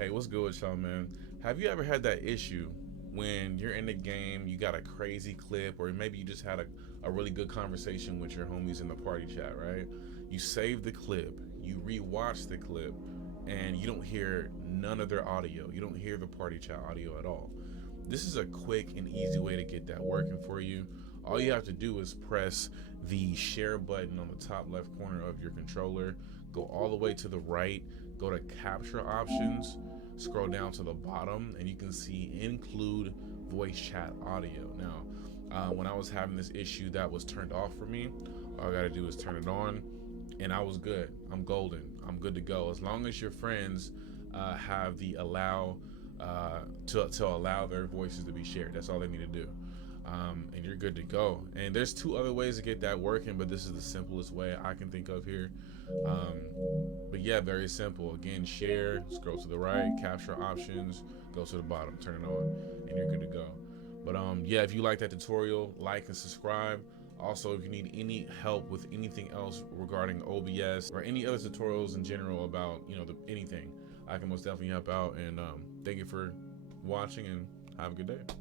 Hey, what's good with y'all, man? Have you ever had that issue when you're in the game, you got a crazy clip, or maybe you just had a really good conversation with your homies in the party chat, right? You save the clip, you rewatch the clip, and you don't hear none of their audio. You don't hear the party chat audio at all. This is a quick and easy way to get that working for you. All you have to do is press the share button on the top left corner of your controller, go all the way to the right, go to capture options, scroll down to the bottom, and you can see include voice chat audio. Now, when I was having this issue, that was turned off for me. All I gotta do is turn it on, and I was good. I'm golden. I'm good to go. As long as your friends have the allow to allow their voices to be shared. That's all they need to do. And you're good to go. And there's two other ways to get that working, but this is the simplest way I can think of here. But yeah, very simple. Again, share, scroll to the right, capture options, go to the bottom, turn it on, and you're good to go. But yeah, if you like that tutorial, like and subscribe. Also, if you need any help with anything else regarding OBS or any other tutorials in general about anything, I can most definitely help out. And thank you for watching, and have a good day.